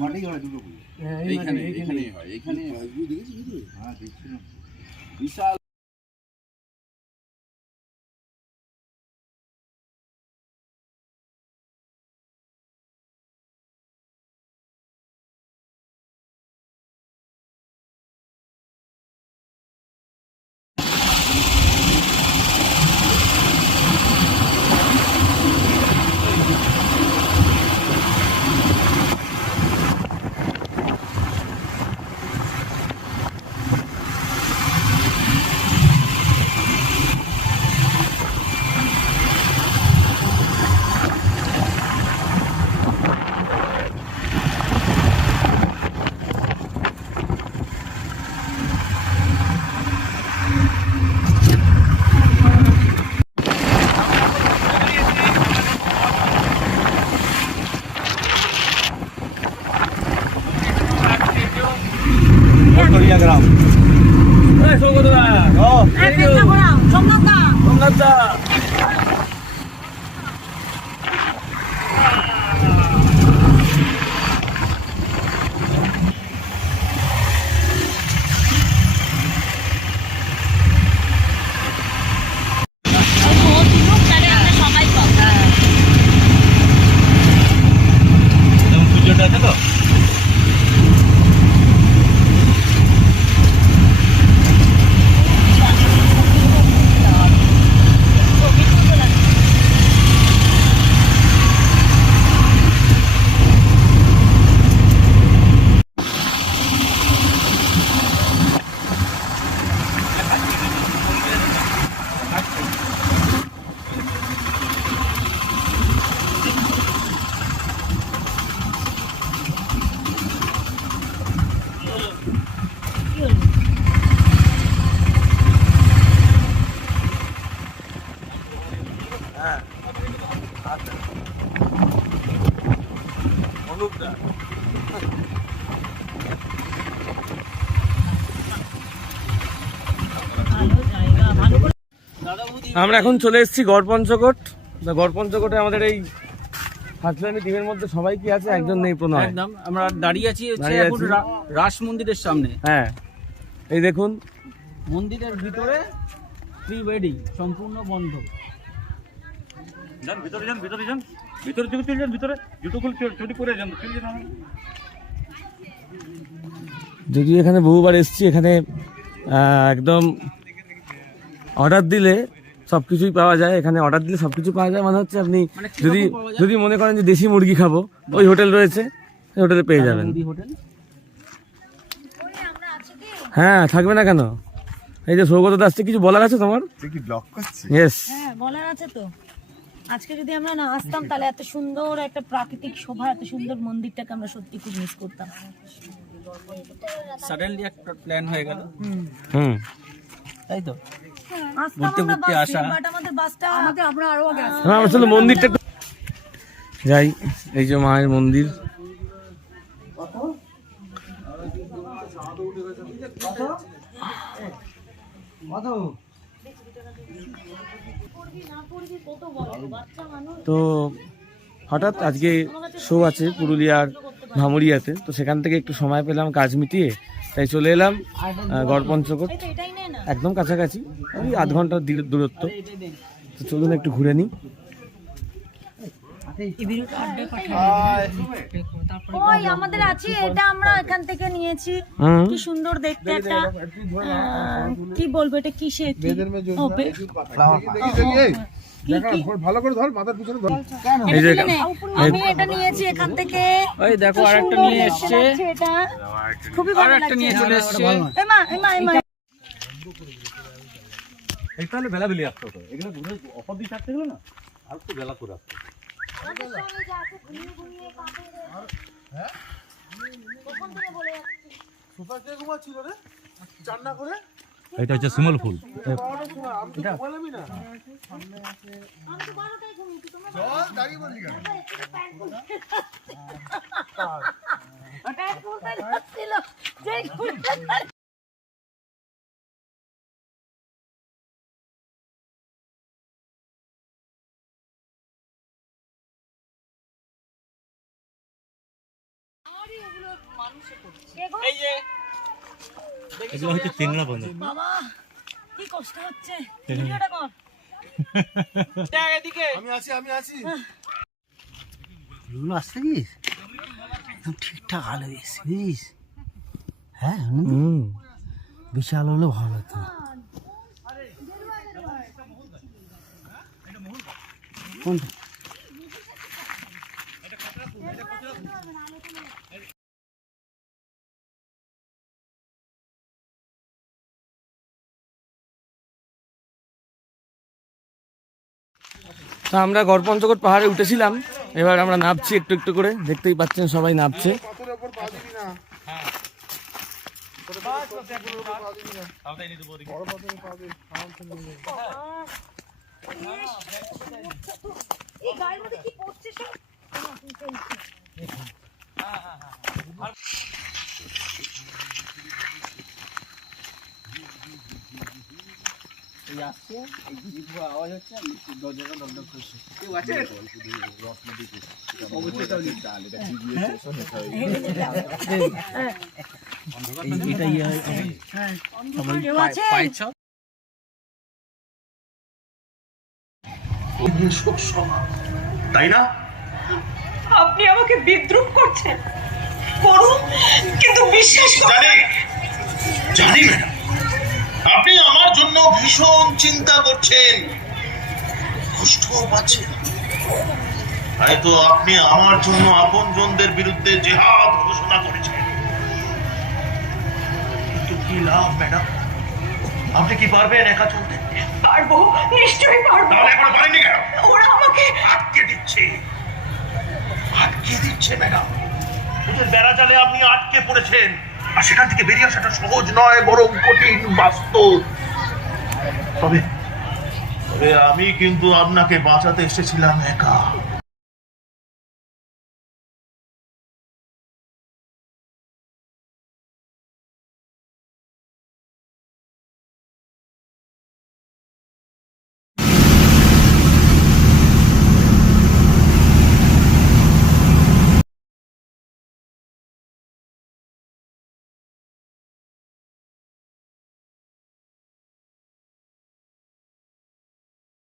মাঠেই হয় দুটো পুজো। এইখানেই হয়, এইখানেই হয়। হ্যাঁ দেখছিলাম, বিশাল। গ্রাম পুজোটা আছে তো। আমরা এখন চলে এসেছি গড়পঞ্চকোট। গড়পঞ্চকোটে আমাদের এই হাটলানি টিমের মধ্যে সবাই কি আছে? একজন নেই, প্রণয়। একদম আমরা দাঁড়িয়ে আছি রাস মন্দিরের সামনে। হ্যাঁ, এই দেখুন মন্দিরের ভিতরে প্রি ওয়েডিং সম্পূর্ণ বন্ধ। যান ভিতরে, যান ভিতরে, যান ভিতরে, চলে যান ভিতরে, জুতো খুলে চুরি করে যান, চলে যান। যদিও এখানে বহুবার এসেছি, এখানে একদম অর্ডার দিলে সবকিছুই পাওয়া যায়। এখানে অর্ডার দিলে সবকিছু পাওয়া যায়, মানে হচ্ছে আপনি যদি মনে করেন যে দেশি মুরগি খাবো, ওই হোটেল রয়েছে, ওই হোটেলে পেয়ে যাবেন। হ্যাঁ, থাকবে না কেন? এই যে সৌগত দাস, কিছু বলার আছে তোমার? ইয়েস, হ্যাঁ বলার আছে তো। আজকে যদি আমরা না আসতাম তাহলে এত সুন্দর একটা প্রাকৃতিক শোভা, এত সুন্দর মন্দিরটাকে আমরা সত্যি খুব মিস করতাম। সাডেনলি একটা প্ল্যান হয়ে গেল। তাই তো মন্দিরটা যাই। এই যে মায়ের মন্দির, তো হঠাৎ আজকে শো আছে পুরুলিয়ার ভামুরিয়াতে, তো সেখান থেকে একটু সময় পেলাম কাজ মিটিয়ে, তাই চলে এলাম গড়পঞ্চকোট। একদম কাছাকাছি, ওই আধ ঘন্টার দূরত্ব। তো চলুন একটু ঘুরে নিই। আমাদের আছে এটা, আমরা এখান থেকে নিয়েছি। কি সুন্দর দেখতে একটা, কি বলবো এটা, কিসের ভালো করে ধর, মাথার পিছনে ধর। আমি এটা নিয়েছি এখান থেকে। ওই দেখো আরেকটা নিয়ে এসেছে, এটা খুবই ভালো লাগছে। আরেকটা নিয়ে চলে এসেছে। এই তাহলে বেলা বেলি আসতো, তো এগুলো অপর দিকে থাকতে গেলো না, আর তো বেলা করে আসতো। এটা হচ্ছে শিমল ফুল। এই যে এগুলো হচ্ছে টেংরা বন্ধ। বাবা কি কষ্ট হচ্ছে, ভিডিওটা কর। এদিকে আমি আছি লুলু আসতে গিস একদম ঠিকঠাক আলো এসে বুঝিস। হ্যাঁ বেশি আলো হলে ভালো হতো। কোনটা? তো আমরা গড়পঞ্চকোট পাহাড়ে উঠেছিলাম, এবার আমরা নামছি একটু একটু করে, দেখতেই পাচ্ছেন সবাই নামছে। পাথরের উপর পা দিবি না। বড় পাথরে পা দিবি, আরামসে নিয়ে যাবি। এই গায়ের মধ্যে কি পড়ছে সব? এই আসছে, এই জিপ আওয়াজ হচ্ছে, আমি দরজাটা দরজা করছি। কেউ আছে? অবশ্যই তাও লিখতে হবে, এটা GPS এটা ইয়ে হয় কেউ আছে? তাই না? আপনি আমাকে বিদ্রুপ করছেন, করুন, কিন্তু বিশ্বাস করুন। জানি ম্যাডাম, আপনি আমার জন্য ভীষণ চিন্তা করছেন, কষ্টও পাচ্ছেন। হয়তো আপনি আমার জন্য আপনজনদের বিরুদ্ধে জিহাদ ঘোষণা করেছেন, কিন্তু কি লাভ ম্যাডাম? আপনি কি পারবেন একা চলতে? পারবো, নিশ্চয়ই পারবো। তাহলে এখনো পারেননি কেন? ওরা আমাকে আটকে দিচ্ছে ম্যাডাম। ওদের বেড়া জালে আপনি আটকে পড়েছেন, আর সেখান থেকে বেরিয়ে আসাটা সহজ নয়, বরং কঠিন, বাস্তব। তবে আমি কিন্তু আপনাকে বাঁচাতে এসেছিলাম একা।